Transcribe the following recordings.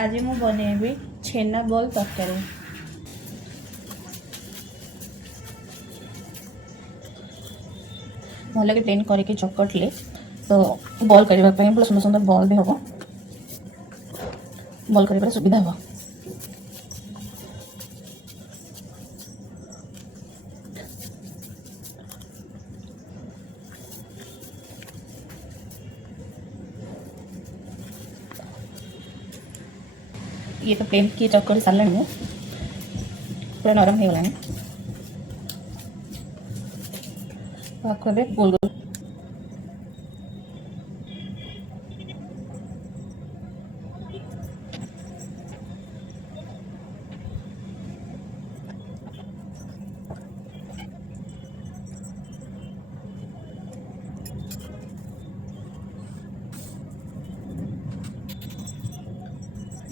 आज मु बनैबी छेना बॉल तरकारी। भल कि प्लेन करके चकटले तो बॉल करने पूरा सुंदर सुंदर बॉल भी हम बॉल कर सुविधा हम। ये तो प्लेन की चक कर सारे मु पूरा नरम हो गलानी। गोल गोल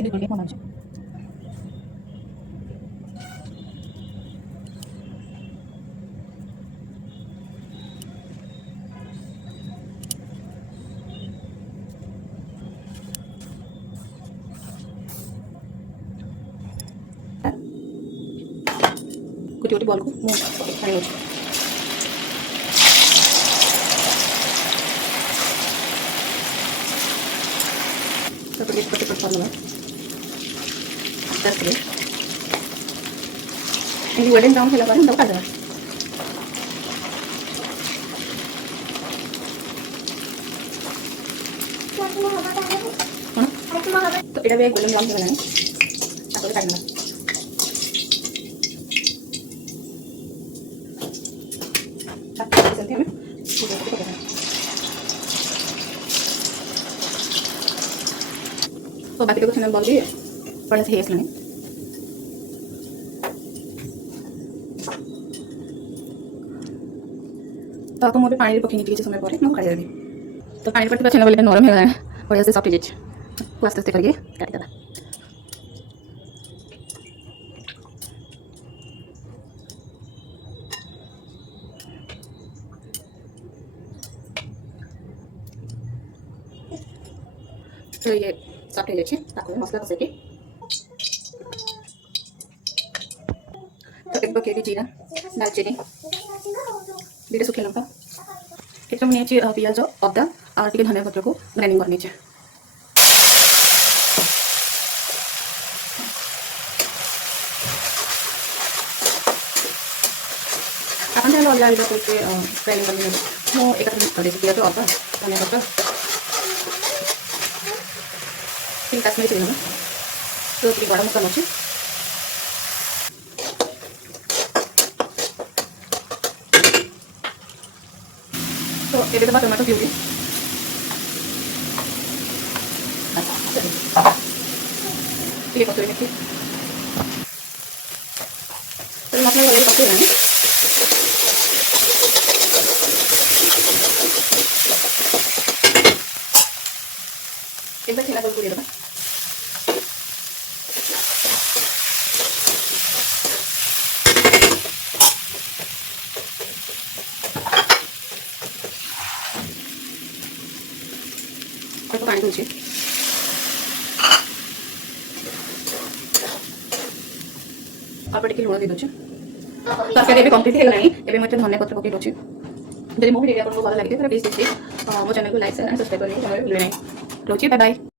ini kulit mana aja कुटी बॉल को मुझे छाड़ी तो ये पत्ते पर डालना दस ये गोल्डन ब्राउन होला पर हम दबा देना। तो इधर भी एक गोल्डन ब्राउन हो गया है अब काटना चलते हैं तो बाकी को छेना बॉल भी बड़ा से हेस नहीं तो आपको मोटे पानी पकई नहीं समय पर मुझे काटी देवी तो पानी पर छेना बॉल नरम हो बढ़िया से सफ्ट हो जाए आस्ते आस्ते करके काटी देना। तो ये सफ्ट हो जाए मसला कसे तो एक पकेटी जीरा दालचीनी दुटा सुखी लंका ये नहीं पियाज अदा और टे धनिया पत्र को ग्राइंडिंग करनी चाहिए। अपन चाहे अलग अलग करके ग्राइंडिंग करनी है एक मिक्स कर पियाज अदा धनिया पत्र तीन काश्मीरी चिली लगा तो गरम मसला अच्छे तो ये देवा टमाटो प्यूरी ये कस्तूरी मेथी तो मसला वगैरह पकते हैं एक बार छेना बॉल को देवा पानी दूसरी आप लुण दे दूचे तरकारी कम्प्लीट हो गलानी मुझे धनिया पत्र पकई दूसरी जब मो भिडियो आपको भल लगे प्लीज मो चैनल को लाइक शेयर एंड सब्सक्राइब करने भूल नहीं रोचे बाय बाय।